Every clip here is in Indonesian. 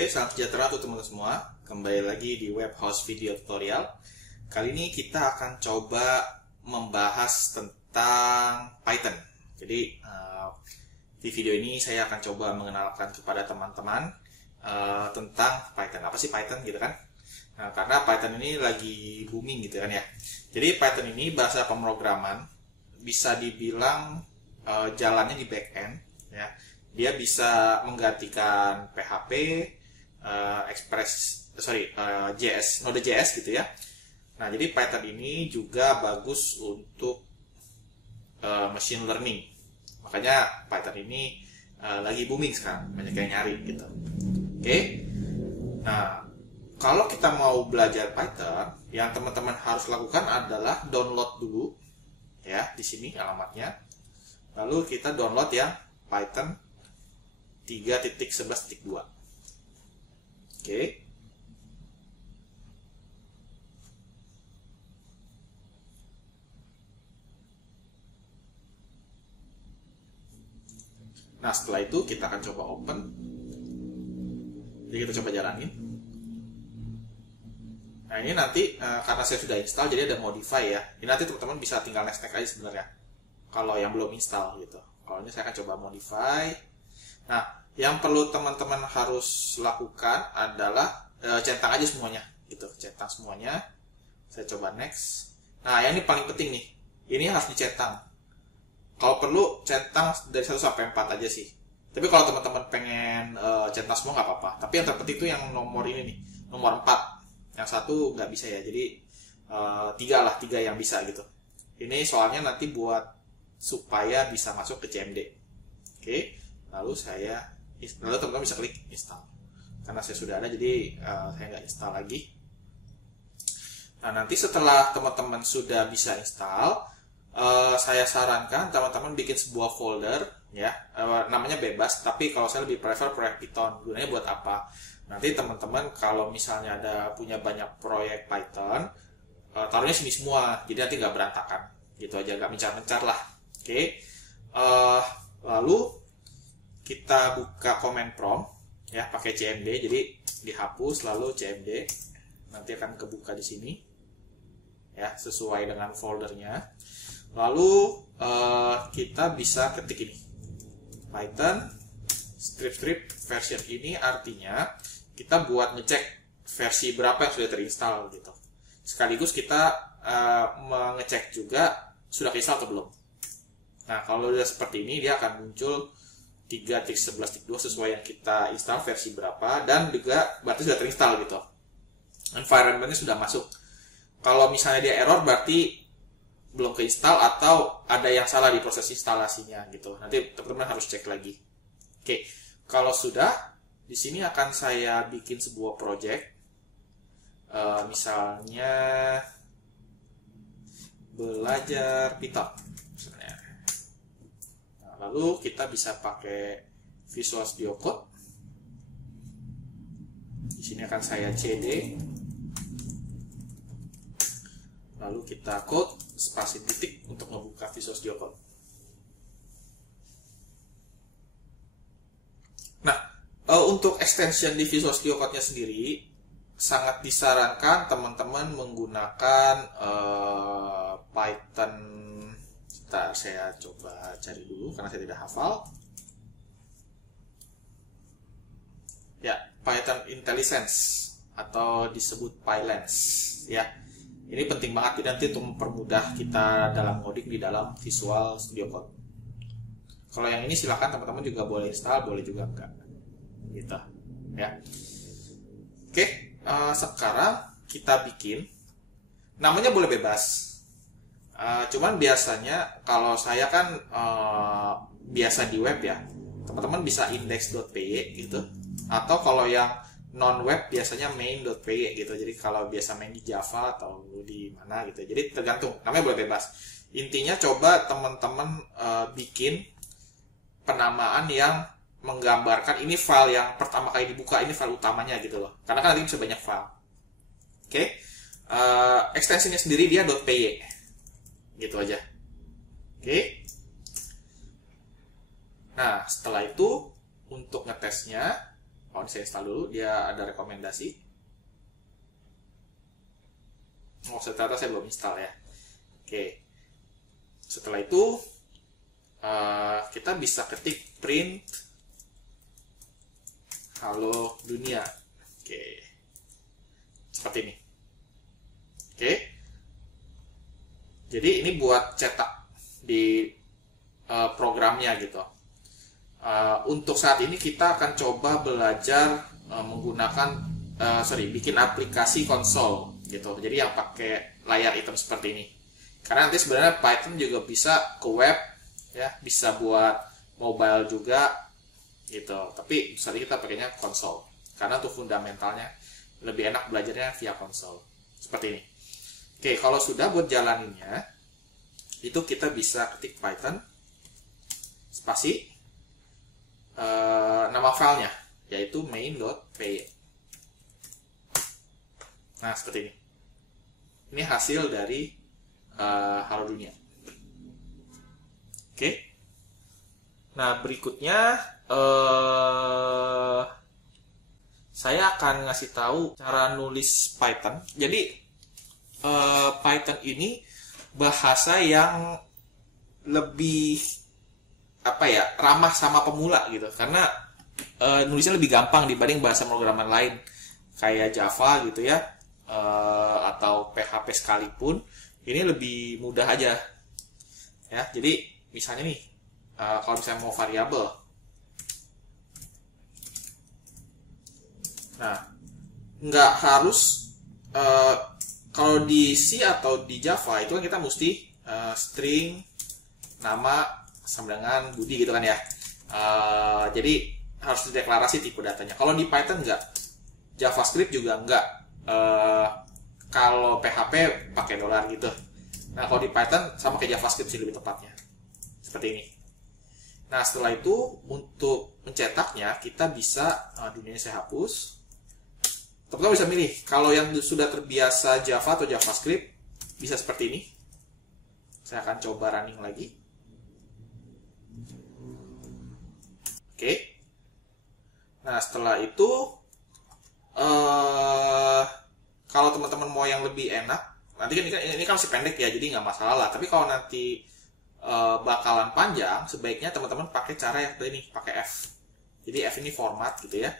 Oke, salam sejahtera untuk teman-teman semua. Kembali lagi di Webhouse Video Tutorial. Kali ini kita akan coba membahas tentang Python. Jadi di video ini saya akan coba mengenalkan kepada teman-teman tentang Python. Apa sih Python gitu kan? Nah, karena Python ini lagi booming gitu kan ya. Jadi Python ini bahasa pemrograman, bisa dibilang jalannya di backend ya. Dia bisa menggantikan PHP, JS, Node.js gitu ya. Nah, jadi Python ini juga bagus untuk machine learning. Makanya Python ini lagi booming sekarang, banyak yang nyari gitu. Oke. Nah, kalau kita mau belajar Python, yang teman-teman harus lakukan adalah download dulu ya, di sini alamatnya. Lalu kita download yang Python 3.11.2. Oke. Nah, setelah itu kita akan coba open. Jadi kita coba jalanin. Nah, ini nanti karena saya sudah install, jadi ada modify ya. Ini nanti teman-teman bisa tinggal next aja sebenarnya. Kalau yang belum install gitu. Kalau ini saya akan coba modify. Nah, yang perlu teman-teman harus lakukan adalah centang aja semuanya gitu, centang semuanya. Saya coba next. Nah, yang ini paling penting nih, ini harus dicentang. Kalau perlu centang dari 1 sampai 4 aja sih, tapi kalau teman-teman pengen centang semua nggak apa-apa. Tapi yang terpenting itu yang nomor ini nih, nomor 4. Yang satu nggak bisa ya, jadi 3 yang bisa gitu. Ini soalnya nanti buat supaya bisa masuk ke CMD. Oke, lalu teman-teman bisa klik install. Karena saya sudah ada, jadi saya nggak install lagi. Nah, nanti setelah teman-teman sudah bisa install, saya sarankan teman-teman bikin sebuah folder ya, namanya bebas, tapi kalau saya lebih prefer proyek Python. Gunanya buat apa? Nanti teman-teman kalau misalnya punya banyak proyek Python, taruhnya sini semua, jadi nanti nggak berantakan gitu aja, nggak mencar-mencar lah. Oke. Lalu kita buka command prompt ya, pakai cmd, jadi dihapus lalu cmd, nanti akan kebuka di sini ya, sesuai dengan foldernya. Lalu kita bisa ketik ini Python strip version. Ini artinya kita buat ngecek versi berapa yang sudah terinstall gitu. Sekaligus kita mengecek juga sudah install atau belum. Nah, kalau sudah seperti ini, dia akan muncul 3.11.2 sesuai yang kita install versi berapa, dan juga berarti sudah terinstall gitu. Environment-nya sudah masuk. Kalau misalnya dia error, berarti belum keinstall atau ada yang salah di proses instalasinya gitu. Nanti teman-teman harus cek lagi. Oke, kalau sudah, di sini akan saya bikin sebuah project. Misalnya belajar Python. Lalu kita bisa pakai Visual Studio Code. Di sini akan saya cd. Lalu kita code spasi titik untuk membuka Visual Studio Code. Nah, untuk extension di Visual Studio Code-nya sendiri sangat disarankan teman-teman menggunakan Python. Bentar, saya coba cari dulu karena saya tidak hafal. Ya, Python IntelliSense atau disebut PyLens ya. Ini penting banget nanti untuk mempermudah kita dalam ngoding di dalam Visual Studio Code. Kalau yang ini silakan teman-teman juga boleh install, boleh juga enggak. Gitu ya. Oke, sekarang kita bikin, namanya boleh bebas. Cuman biasanya kalau saya kan biasa di web ya, teman-teman bisa index.py gitu, atau kalau yang non web biasanya main.py gitu. Jadi kalau biasa main di Java atau di mana gitu, jadi tergantung, namanya boleh bebas. Intinya coba teman-teman bikin penamaan yang menggambarkan ini file yang pertama kali dibuka, ini file utamanya gitu loh, karena kan nanti bisa banyak file. Oke. Ekstensinya sendiri dia .py gitu aja. Oke. Nah, setelah itu untuk ngetesnya Kalau saya install dulu, dia ada rekomendasi. Oh, ternyata saya belum install ya. Oke. Setelah itu kita bisa ketik print halo dunia. Oke. Seperti ini. Oke. Jadi ini buat cetak di programnya gitu. Untuk saat ini kita akan coba belajar menggunakan bikin aplikasi konsol gitu. Jadi yang pakai layar hitam seperti ini. Karena nanti sebenarnya Python juga bisa ke web ya, bisa buat mobile juga gitu. Tapi saat ini kita pakainya konsol. Karena untuk fundamentalnya lebih enak belajarnya via konsol. Seperti ini. Oke, kalau sudah buat jalaninnya, itu kita bisa ketik Python spasi nama filenya, yaitu main.py. Nah, seperti ini. Ini hasil dari halo dunia. Oke. Nah, berikutnya saya akan ngasih tahu cara nulis Python. Jadi Python ini bahasa yang lebih ramah sama pemula gitu, karena nulisnya lebih gampang dibanding bahasa pemrograman lain kayak Java gitu ya, atau PHP sekalipun. Ini lebih mudah aja ya. Jadi misalnya nih, kalau misalnya mau variabel, nah nggak harus kalau di C atau di Java itu kan kita mesti string nama sama dengan budi gitu kan ya. Jadi harus dideklarasi tipe datanya. Kalau di Python enggak, JavaScript juga enggak. Kalau PHP pakai dolar gitu. Nah, kalau di Python sama kayak JavaScript sih lebih tepatnya. Seperti ini. Nah, setelah itu untuk mencetaknya kita bisa dunianya saya hapus. Teman-teman bisa milih. Kalau yang sudah terbiasa Java atau JavaScript bisa seperti ini. Saya akan coba running lagi. Oke. Nah, setelah itu kalau teman-teman mau yang lebih enak, nanti kan ini kan masih pendek ya, jadi nggak masalah lah. Tapi kalau nanti bakalan panjang, sebaiknya teman-teman pakai cara yang ini, pakai F. Jadi F ini format gitu ya.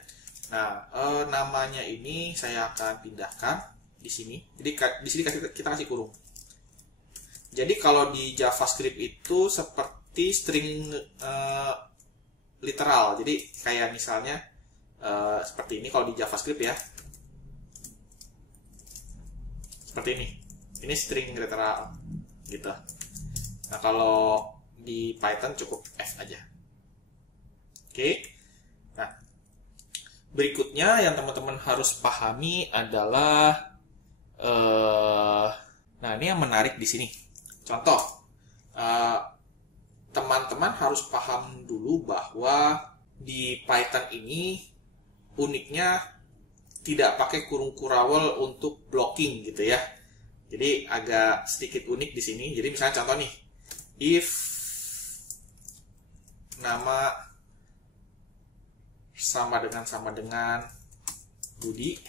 Nah, namanya ini saya akan pindahkan di sini. Jadi di sini kita kasih kurung. Jadi kalau di JavaScript itu seperti string literal. Jadi kayak misalnya seperti ini kalau di JavaScript ya. Seperti ini. Ini string literal gitu. Nah, kalau di Python cukup F aja. Oke. Nah, berikutnya yang teman-teman harus pahami adalah nah, ini yang menarik di sini. Contoh, teman-teman harus paham dulu bahwa di Python ini uniknya tidak pakai kurung kurawal untuk blocking gitu ya. Jadi agak sedikit unik di sini. Jadi misalnya contoh nih, if nama sama dengan Budi.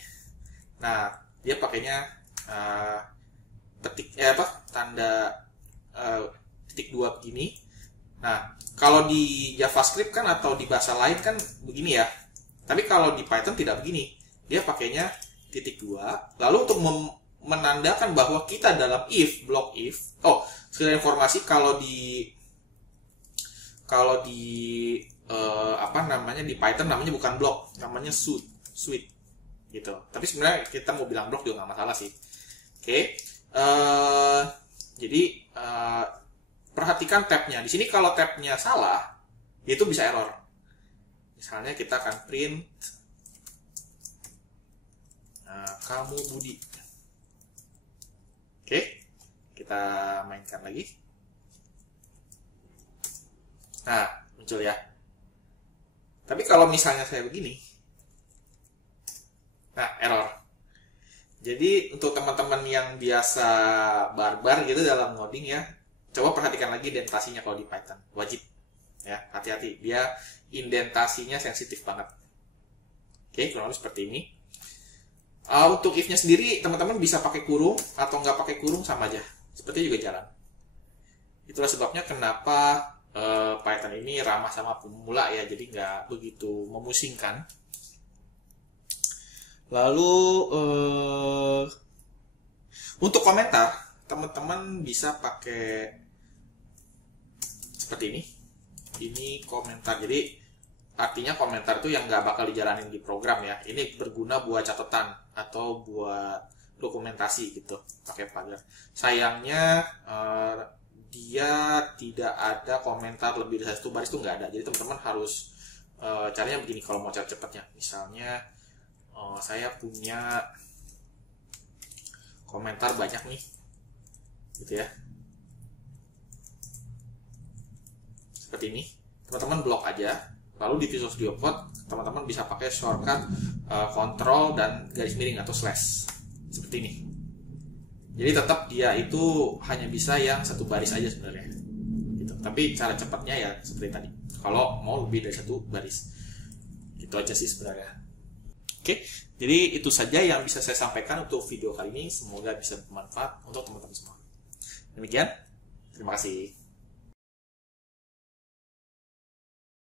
Nah, dia pakainya tanda titik 2 begini. Nah, kalau di JavaScript kan atau di bahasa lain kan begini ya. Tapi kalau di Python tidak begini. Dia pakainya titik 2. Lalu untuk menandakan bahwa kita dalam if, blok if. Oh, sekedar informasi, kalau di di Python namanya bukan blok, namanya suite gitu. Tapi sebenarnya kita mau bilang blok juga nggak masalah sih. Oke. Jadi perhatikan tabnya. Di sini kalau tabnya salah, itu bisa error. Misalnya kita akan print kamu Budi. Oke, kita mainkan lagi. Nah, muncul ya. Tapi kalau misalnya saya begini, nah error. Jadi untuk teman-teman yang biasa barbar gitu dalam ngoding ya, coba perhatikan lagi indentasinya kalau di Python. Wajib ya, hati-hati. Dia indentasinya sensitif banget. Oke, kurang lebih seperti ini. Untuk if-nya sendiri, teman-teman bisa pakai kurung atau nggak pakai kurung sama aja. Seperti juga jalan. Itulah sebabnya kenapa Python ini ramah sama pemula ya, jadi nggak begitu memusingkan. Lalu untuk komentar, teman-teman bisa pakai seperti ini. Ini komentar, jadi artinya komentar itu yang nggak bakal dijalanin di program ya. Ini berguna buat catatan atau buat dokumentasi gitu, pakai pagar. Sayangnya dia tidak ada komentar lebih dari 1 baris, itu nggak ada. Jadi teman-teman harus caranya begini kalau mau cari cepatnya. Misalnya saya punya komentar banyak nih, gitu ya. Seperti ini, teman-teman blok aja. Lalu di Visual Studio Code teman-teman bisa pakai shortcut Ctrl dan garis miring atau slash seperti ini. Jadi tetap dia itu hanya bisa yang 1 baris aja sebenarnya, gitu. Tapi cara cepatnya ya seperti tadi. Kalau mau lebih dari 1 baris, itu aja sih sebenarnya. Oke, jadi itu saja yang bisa saya sampaikan untuk video kali ini. Semoga bisa bermanfaat untuk teman-teman semua. Demikian, terima kasih.